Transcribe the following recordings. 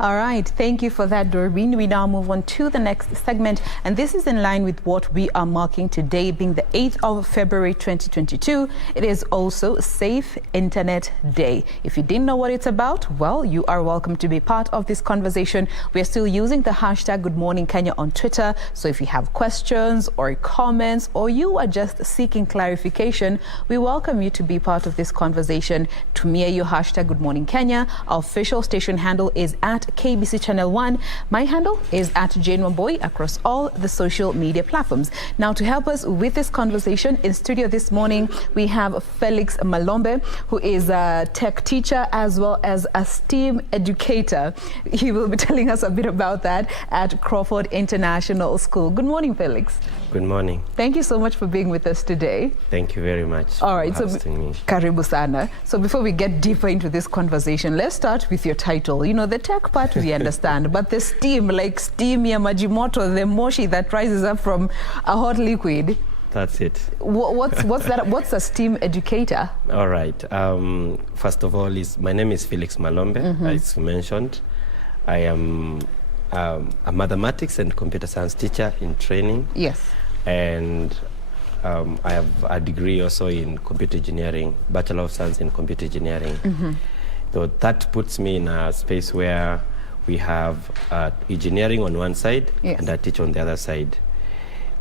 All right, thank you for that, Doreen. We now move on to the next segment, and this is in line with what we are marking today, being the 8th of February 2022. It is also Safe Internet Day. If you didn't know what it's about, well, you are welcome to be part of this conversation. We are still using the hashtag Good Morning Kenya on Twitter, so if you have questions or comments, or you are just seeking clarification, we welcome you to be part of this conversation. To me, your hashtag Good Morning Kenya. Our official station handle is at KBC Channel 1. My handle is at Jain Wambui across all the social media platforms. Now, to help us with this conversation in studio this morning, we have Felix Malombe, who is a tech teacher as well as a STEAM educator. He will be telling us a bit about that at Crawford International School. Good morning, Felix. Good morning. Thank you so much for being with us today. Thank you very much. All right, for hosting me. Karibu sana. So before we get deeper into this conversation, let's start with your title. You know, the tech part we understand, but the STEAM, like steam ya majimoto, the moshi that rises up from a hot liquid. That's it. What's that? What's a STEAM educator? All right. First of all, my name is Felix Malombe, as you mentioned. I am a mathematics and computer science teacher in training. Yes. And I have a degree also in computer engineering, Bachelor of Science in Computer Engineering. So that puts me in a space where we have engineering on one side, yes, and I teach on the other side.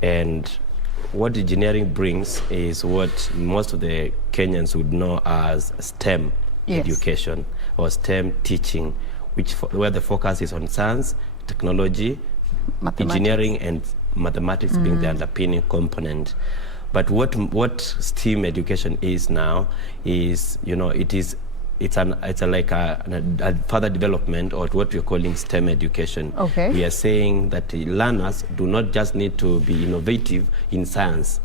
And what engineering brings is what most of the Kenyans would know as STEM, yes, education or STEM teaching, where the focus is on science, technology, engineering, and mathematics being the underpinning component. But what STEAM education is now is, you know, it's like a further development of what we're calling STEM education. Okay. We are saying that the learners do not just need to be innovative in science.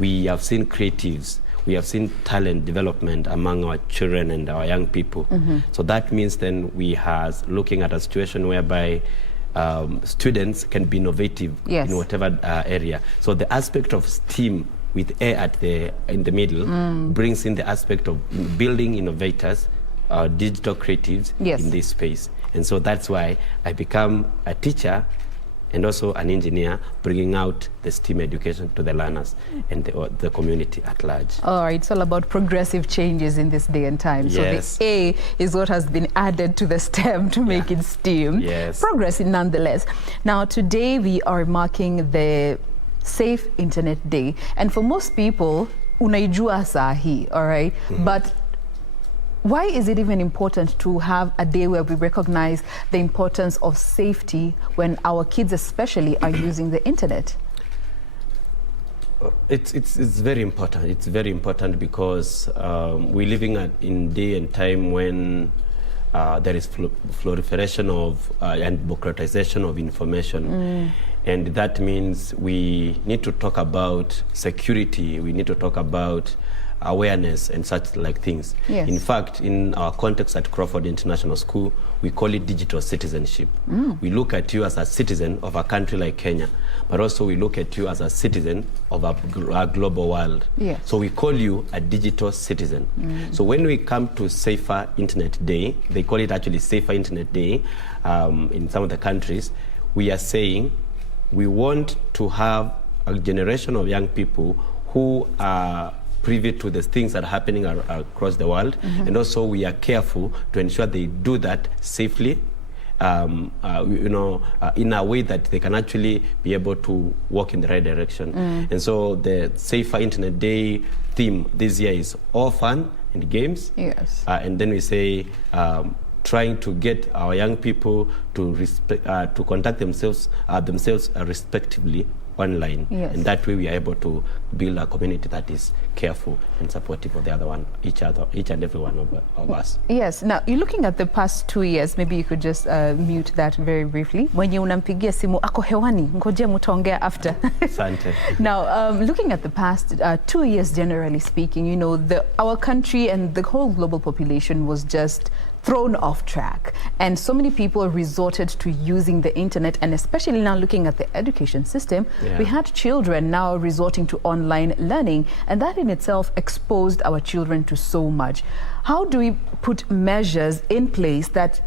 We have seen creatives. We have seen talent development among our children and our young people. So that means then we are looking at a situation whereby students can be innovative, yes, in whatever area. So the aspect of STEAM with A in the middle brings in the aspect of building innovators, digital creatives, yes, in this space. And so that's why I become a teacher and also an engineer, bringing out the STEAM education to the learners and the community at large. All right, it's all about progressive changes in this day and time. Yes. So the A is what has been added to the STEM to make it STEAM. Yes. Progress nonetheless. Now, today we are marking the Safe Internet Day. And for most people, unaijua sahi, all right? But why is it even important to have a day where we recognize the importance of safety when our kids especially are using the internet? It's very important. It's very important because we're living in day and time when there is proliferation of and democratization of information. And that means we need to talk about security. We need to talk about awareness and such like things. Yes. In fact, in our context at Crawford International School, we call it digital citizenship. We look at you as a citizen of a country like Kenya, but also we look at you as a citizen of a global world. Yes. So we call you a digital citizen. So when we come to Safer Internet Day, they call it actually Safer Internet Day in some of the countries, we are saying we want to have a generation of young people who are privy to the things that are happening across the world, and also we are careful to ensure they do that safely, in a way that they can actually be able to walk in the right direction. And so the Safer Internet Day theme this year is all fun and games. Yes. And then we say trying to get our young people to conduct themselves respectively online. Yes. And that way we are able to build a community that is careful and supportive of the other one, each and every one of us. Yes. Now, you're looking at the past 2 years. Maybe you could just mute that very briefly. Mwenye unampigia simu ako hewani, ngoje mutaongea after. Asante. Now, looking at the past 2 years, generally speaking, you know, our country and the whole global population was just thrown off track, and so many people resorted to using the internet, and especially now looking at the education system, we had children now resorting to online learning, and that in itself exposed our children to so much. How do we put measures in place that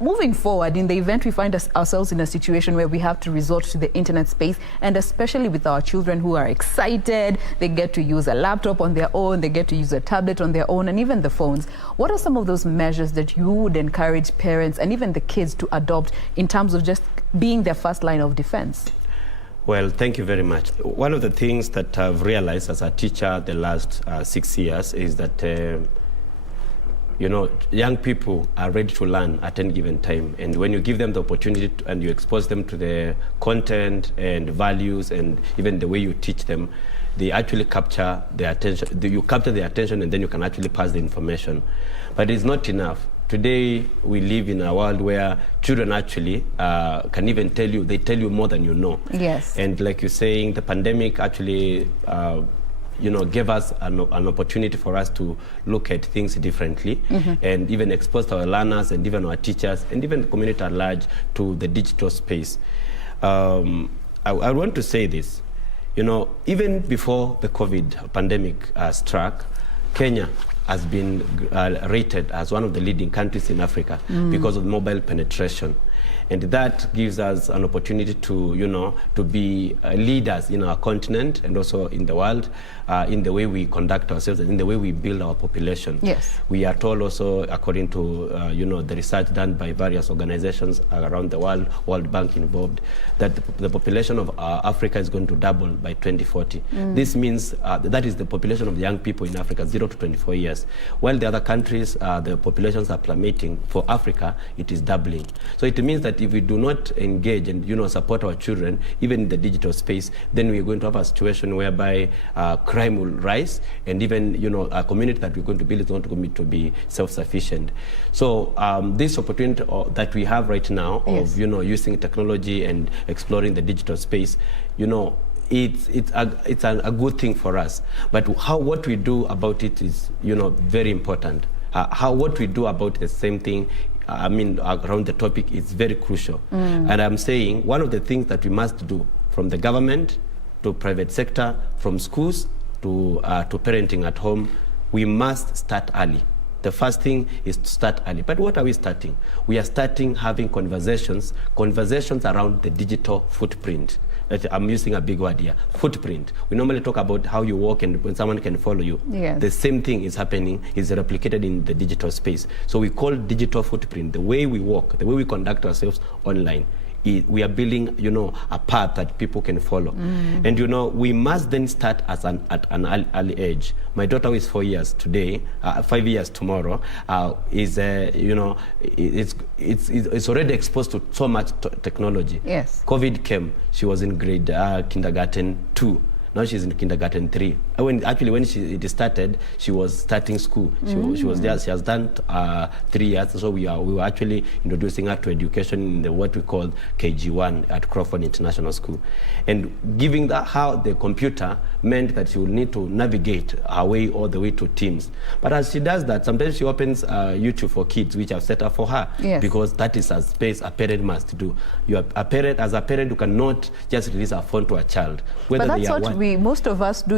moving forward, in the event we find ourselves in a situation where we have to resort to the internet space, and especially with our children who are excited, they get to use a laptop on their own, they get to use a tablet on their own, and even the phones. What are some of those measures that you would encourage parents and even the kids to adopt in terms of just being their first line of defense? Well, thank you very much. One of the things that I've realized as a teacher the last 6 years is that young people are ready to learn at any given time. And when you give them the opportunity and you expose them to the content and values and even the way you teach them, they actually capture their attention. You capture their attention and then you can actually pass the information. But it's not enough. Today, we live in a world where children actually can even tell you more than you know. Yes. And like you're saying, the pandemic actually gave us an opportunity for us to look at things differently and even expose our learners and even our teachers and even the community at large to the digital space. I want to say this, even before the COVID pandemic struck, Kenya has been rated as one of the leading countries in Africa because of mobile penetration. And that gives us an opportunity to, to be leaders in our continent and also in the world, in the way we conduct ourselves and in the way we build our population. Yes. We are told also, according to, the research done by various organizations around the world, World Bank involved, that the population of Africa is going to double by 2040. This means that is the population of the young people in Africa, 0 to 24 years. While the other countries, the populations are plummeting, for Africa, it is doubling. So it means that if we do not engage and support our children, even in the digital space, then we're going to have a situation whereby crime will rise, and even a community that we're going to build is not going to be self-sufficient. So this opportunity that we have right now of using technology and exploring the digital space, it's a good thing for us. But what we do about it is very important. What we do about the same thing, around the topic, is very crucial. And I'm saying one of the things that we must do, from the government to private sector, from schools to parenting at home, we must start early. The first thing is to start early. But what are we starting? We are starting having conversations around the digital footprint. I'm using a big word here, footprint. We normally talk about how you walk and when someone can follow you. Yes. The same thing is happening, is replicated in the digital space. So we call digital footprint the way we walk, the way we conduct ourselves online. We are building, a path that people can follow. And, we must then start at an early age. My daughter, who is 4 years today, 5 years tomorrow, is, it's already exposed to so much technology. Yes. COVID came. She was in grade kindergarten 2. Now she's in kindergarten 3. When it started, she was starting school. She was there. She has done 3 years. So we were actually introducing her to education in what we call KG1 at Crawford International School, and giving her the computer meant that she would need to navigate her way all the way to Teams. But as she does that, sometimes she opens YouTube for Kids, which I've set up for her, because that is a space a parent must do. As a parent, you cannot just release a phone to a child. But that's what most of us do,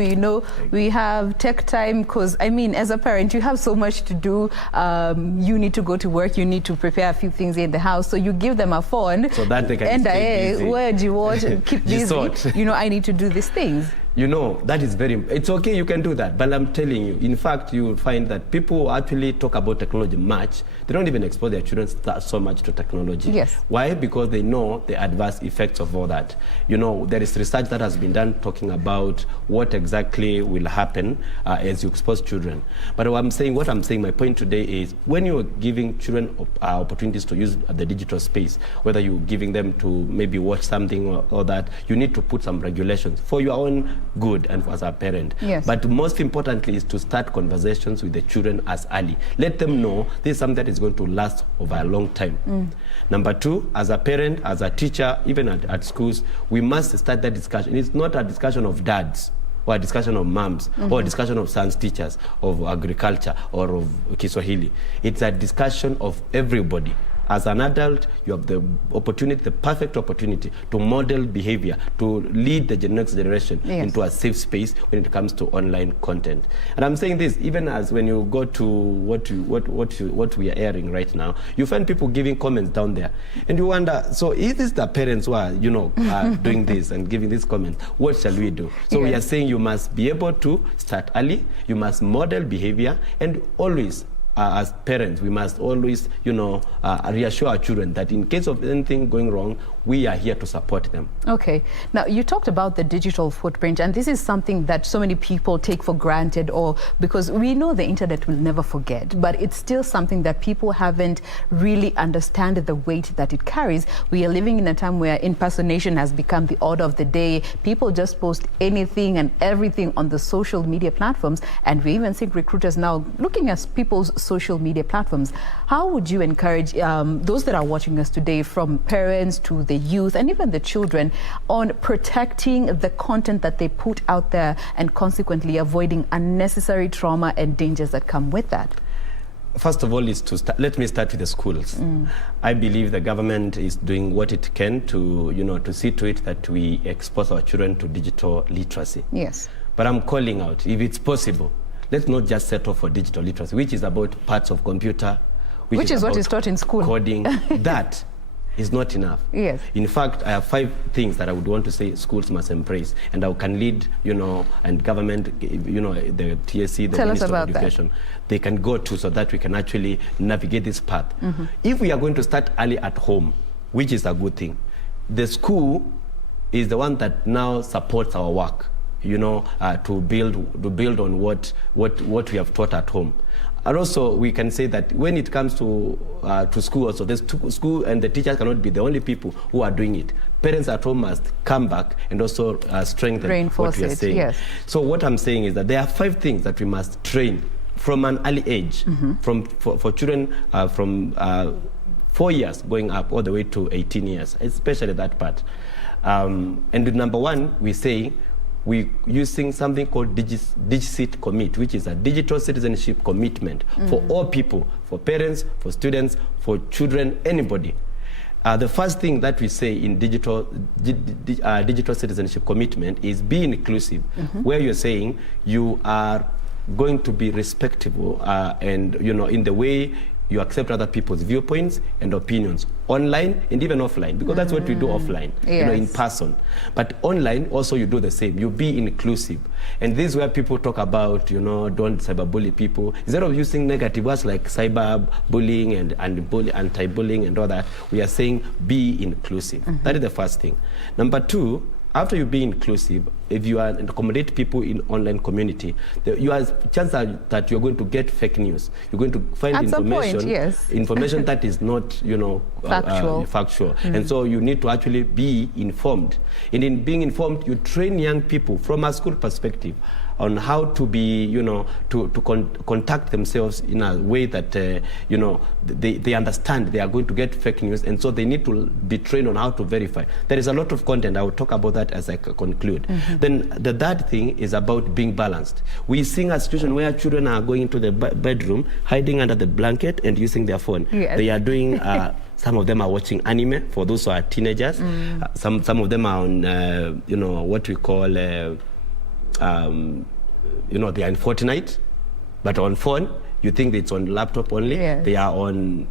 we have tech time because, as a parent, you have so much to do. You need to go to work, you need to prepare a few things in the house, so you give them a phone. So that they can stay busy. Where do you want to keep busy? I need to do these things. That is it's okay, you can do that. But I'm telling you, in fact, you will find that people who actually talk about technology much, they don't even expose their children so much to technology. Yes. Why? Because they know the adverse effects of all that. There is research that has been done talking about what exactly will happen as you expose children. But what I'm saying, my point today is, when you're giving children opportunities to use the digital space, whether you're giving them to maybe watch something or that, you need to put some regulations for your own good and as a parent. Yes. But most importantly is to start conversations with the children as early. Let them know this is something that is going to last over a long time. Number 2, as a parent, as a teacher, even at schools, we must start that discussion. It's not a discussion of dads or a discussion of moms or a discussion of science teachers, of agriculture or of Kiswahili. It's a discussion of everybody. as an adult, you have the opportunity, the perfect opportunity to model behavior, to lead the next generation into a safe space when it comes to online content. And I'm saying this even as when you go to what we are airing right now, you find people giving comments down there, and you wonder, so if it's the parents who are, doing this and giving these comments, what shall we do? So we are saying you must be able to start early, you must model behavior, and always, as parents, we must always, reassure our children that in case of anything going wrong, we are here to support them. Okay. Now, you talked about the digital footprint, and this is something that so many people take for granted, or because we know the internet will never forget, but it's still something that people haven't really understand the weight that it carries. We are living in a time where impersonation has become the order of the day. People just post anything and everything on the social media platforms, and we even see recruiters now looking at people's social media platforms. How would you encourage those that are watching us today, from parents to the youth and even the children, on protecting the content that they put out there and consequently avoiding unnecessary trauma and dangers that come with that? First of all, let me start with the schools. I believe the government is doing what it can to see to it that we expose our children to digital literacy. Yes. But I'm calling out, if it's possible, let's not just settle for digital literacy, which is about parts of computer, which is what is taught in school. Coding. That is not enough. Yes. In fact, I have 5 things that I would want to say schools must embrace, and I can lead, and government, the TSC, the Ministry of Education, they can go to, so that we can actually navigate this path. If we are going to start early at home, which is a good thing, the school is the one that now supports our work, to build on what we have taught at home. And also, we can say that when it comes to school, also, school and the teachers cannot be the only people who are doing it. Parents at home must come back and also strengthen what we are saying. Yes. So what I'm saying is that there are 5 things that we must train from an early age, for children from 4 years going up all the way to 18 years, especially that part. And with number 1, we say, we're using something called Digicit Commit, which is a digital citizenship commitment for all people, for parents, for students, for children, anybody. The first thing that we say in digital citizenship commitment is be inclusive, where you're saying you are going to be respectable and, in the way you accept other people's viewpoints and opinions, online and even offline, because that's what we do offline, in person. But online, also you do the same. You be inclusive. And this is where people talk about, don't cyberbully people. Instead of using negative words like cyberbullying and anti-bullying and all that, we are saying be inclusive. That is the first thing. Number 2, after you be inclusive, if you are accommodate people in online community, you have a chance that you're going to get fake news. You're going to find information that is not, factual. And so you need to actually be informed. And in being informed, you train young people from a school perspective on how to be, contact themselves in a way that, they understand they are going to get fake news, and so they need to be trained on how to verify. There is a lot of content. I will talk about that as I conclude. Then the third thing is about being balanced. We see a situation where children are going into the bedroom, hiding under the blanket and using their phone. Yes. They are doing... some of them are watching anime, for those who are teenagers. Some of them are on, what we call... they are in Fortnite, but on phone, you think it's on laptop only. Yes. They are on,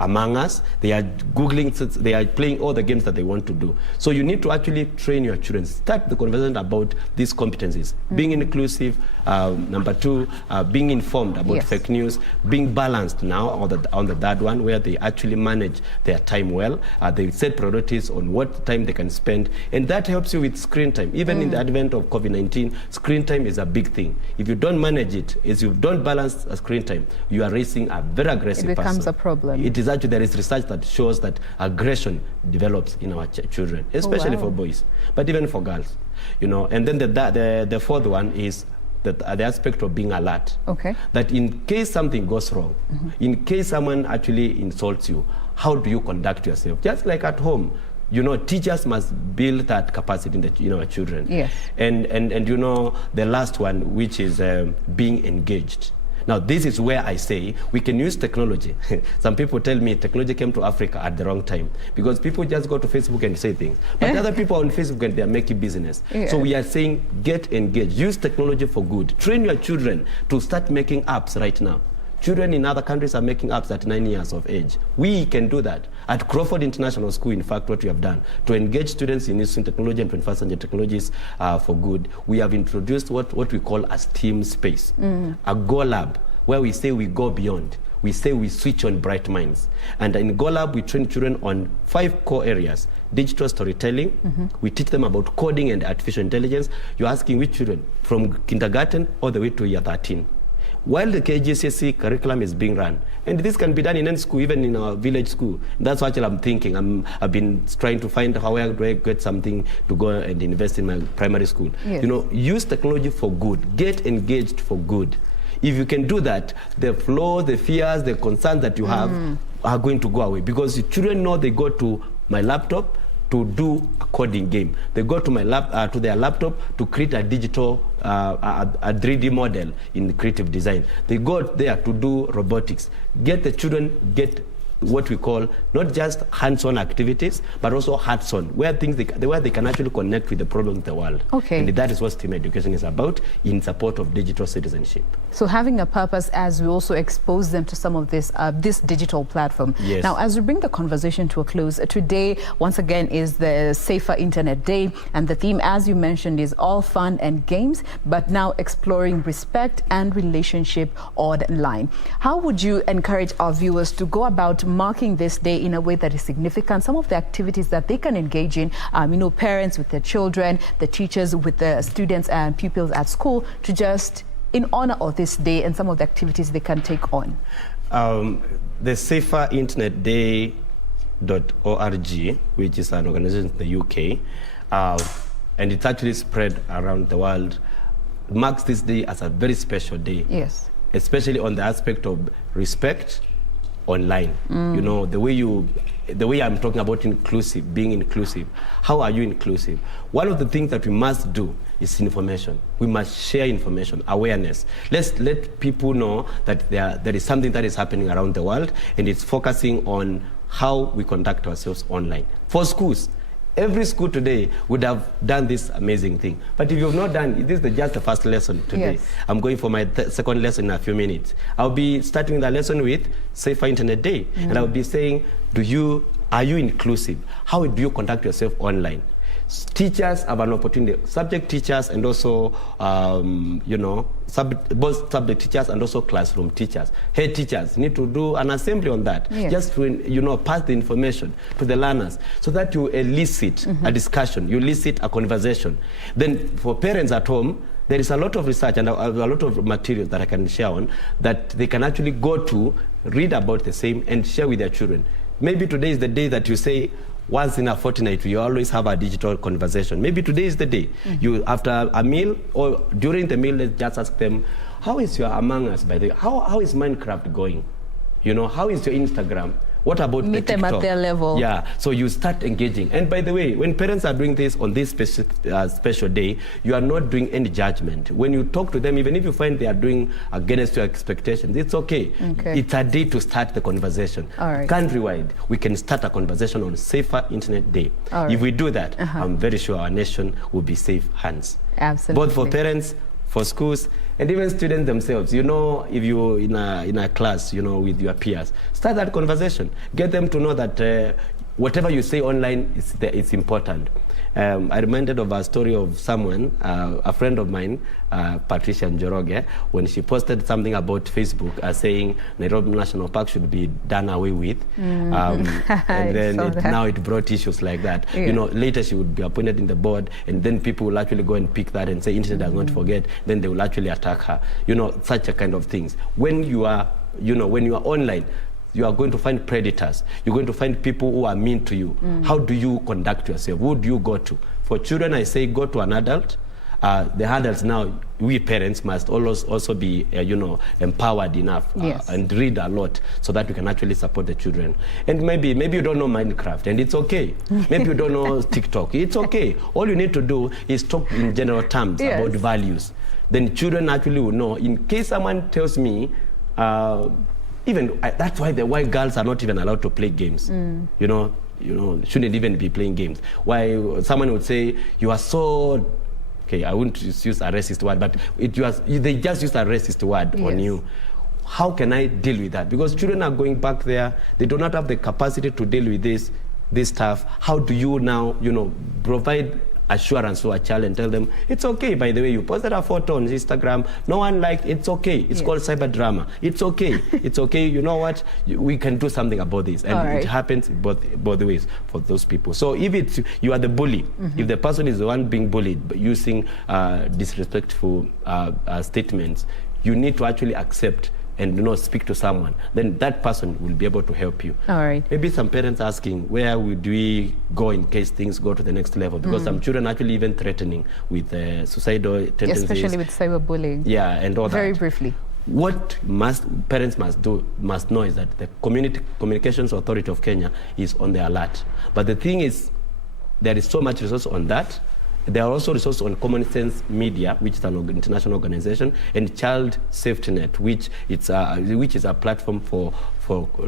Among Us. They are Googling, they are playing all the games that they want to do. So you need to actually train your children. Start the conversation about these competencies. Being inclusive, number 2, being informed about fake news, being balanced now on the third one, where they actually manage their time well. They set priorities on what time they can spend, and that helps you with screen time. Even in the advent of COVID-19, screen time is a big thing. If you don't manage it, if you don't balance a screen time, you are raising a very aggressive person. It becomes a problem. It is actually, there is research that shows that aggression develops in our children, especially for boys, but even for girls. And then the fourth one is the aspect of being alert. Okay. That in case something goes wrong, in case someone actually insults you, how do you conduct yourself? Just like at home, teachers must build that capacity in our children. Yes. And the last one, which is being engaged. Now, this is where I say we can use technology. Some people tell me technology came to Africa at the wrong time because people just go to Facebook and say things. But other people on Facebook and they are making business. Yeah. So we are saying get engaged. Use technology for good. Train your children to start making apps right now. Children in other countries are making apps at 9 years of age. We can do that. At Crawford International School, in fact, what we have done to engage students in using technology and 21st century technologies for good, we have introduced what we call a STEAM space, a Go Lab, where we say we go beyond. We say we switch on bright minds. And in Go Lab, we train children on 5 core areas. Digital storytelling, we teach them about coding and artificial intelligence. You're asking which children? From kindergarten all the way to year 13. While the KGCSE curriculum is being run. And this can be done in any school, even in our village school. That's what I'm thinking. I've been trying to find how do I get something to go and invest in my primary school. Yes. You know, use technology for good. Get engaged for good. If you can do that, the flaws, the fears, the concerns that you have are going to go away. Because the children know they go to my laptop to do a coding game. They go to to their laptop to create a digital, a 3D model in creative design. They go there to do robotics. Get the children, get what we call not just hands-on activities, but also hearts-on, where they can actually connect with the problems of the world. Okay. And that is what STEAM education is about in support of digital citizenship. So having a purpose as we also expose them to some of this digital platform. Yes. Now, as we bring the conversation to a close, today, once again, is the Safer Internet Day, and the theme, as you mentioned, is all fun and games, but now exploring respect and relationship online. How would you encourage our viewers to go about marking this day in a way that is significant? Some of the activities that they can engage in, parents with their children, the teachers with the students and pupils at school, to just in honor of this day and some of the activities they can take on. The Safer Internet Day.org, which is an organization in the UK, and it's actually spread around the world, marks this day as a very special day. Yes. Especially on the aspect of respect online. You know, the way I'm talking about being inclusive. How are you inclusive? One of the things that we must do is information. We must share information, awareness. Let's let people know that there is something that is happening around the world, and it's focusing on how we conduct ourselves online. For schools, every school today would have done this amazing thing. But if you've not done it, this is just the first lesson today. Yes. I'm going for my second lesson in a few minutes. I'll be starting the lesson with Safer Internet Day. And I'll be saying, are you inclusive? How do you conduct yourself online? Teachers have an opportunity, subject teachers and also, both subject teachers and also classroom teachers. Head teachers need to do an assembly on that, just to, pass the information to the learners so that you elicit a discussion, you elicit a conversation. Then for parents at home, there is a lot of research and a lot of materials that I can share on that they can actually go to, read about the same and share with their children. Maybe today is the day that you say, once in a fortnight, we always have a digital conversation. Maybe today is the day. You, after a meal or during the meal, let's just ask them, how is your Among Us, by the way? How is Minecraft going? How is your Instagram? What about meet them at their level? Yeah, so you start engaging. And by the way, when parents are doing this on this special day, you are not doing any judgment. When you talk to them, even if you find they are doing against your expectations, it's okay. It's a day to start the conversation. Countrywide, we can start a conversation on Safer Internet Day. If we do that, I'm very sure our nation will be safe hands. Absolutely. Both for parents, for schools, and even students themselves. If you're in a class, with your peers, start that conversation. Get them to know that whatever you say online is important. I reminded of a story of someone, a friend of mine, Patricia Njoroge, when she posted something about Facebook saying Nairobi National Park should be done away with. And then now it brought issues like that. Later she would be appointed in the board, and then people will actually go and pick that and say internet does not forget. Then they will actually attack her. Such a kind of things. When you are online, you are going to find predators. You're going to find people who are mean to you. How do you conduct yourself? Who do you go to? For children, I say go to an adult. The adults now, we parents must also be, empowered enough and read a lot so that we can actually support the children. And maybe you don't know Minecraft, and it's okay. Maybe you don't know TikTok. It's okay. All you need to do is talk in general terms about values. then children actually will know. In case someone tells me, that's why the white girls are not even allowed to play games. You know, shouldn't even be playing games. Why someone would say, you are so, okay, I wouldn't use a racist word, but they just used a racist word on you. How can I deal with that? Because children are going back there, they do not have the capacity to deal with this stuff. How do you now, provide assurance to a child and tell them, it's okay, by the way, you posted a photo on Instagram, no one liked, it's okay, it's called cyber drama, it's okay, it's okay, you know what, we can do something about this. And it happens both ways for those people. So if you are the bully, if the person is the one being bullied using disrespectful statements, you need to actually accept and speak to someone, then that person will be able to help you. All right. Maybe some parents asking, where would we go in case things go to the next level? Because some children actually even threatening with suicidal tendencies. Especially with cyberbullying. Yeah, and all that. Very briefly. What parents must know is that the Communications Authority of Kenya is on the alert. But the thing is, there is so much resource on that. There are also resources on Common Sense Media, which is an international organization, and Child Safety Net, which is a platform for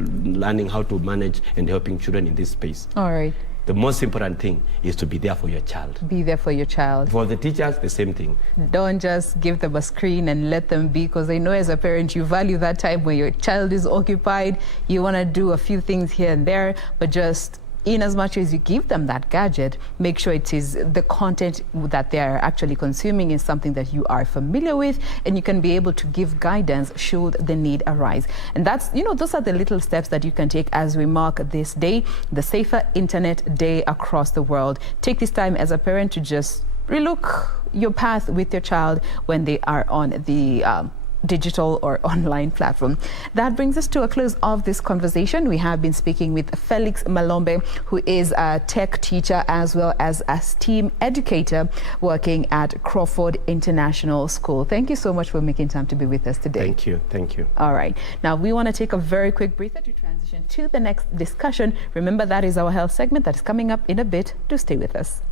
learning how to manage and helping children in this space. All right. The most important thing is to be there for your child. Be there for your child. For the teachers, the same thing. Don't just give them a screen and let them be, because I know as a parent you value that time when your child is occupied. You want to do a few things here and there, but just in as much as you give them that gadget, make sure it is the content that they are actually consuming is something that you are familiar with, and you can be able to give guidance should the need arise. And that's, those are the little steps that you can take as we mark this day, the Safer Internet Day across the world. Take this time as a parent to just relook your path with your child when they are on the digital or online platform. That brings us to a close of this conversation. We have been speaking with Felix Malombe, who is a tech teacher as well as a STEAM educator working at Crawford International School. Thank you so much for making time to be with us today. Thank you. Thank you. All right. Now we want to take a very quick breather to transition to the next discussion. Remember, that is our health segment that is coming up in a bit. Do stay with us.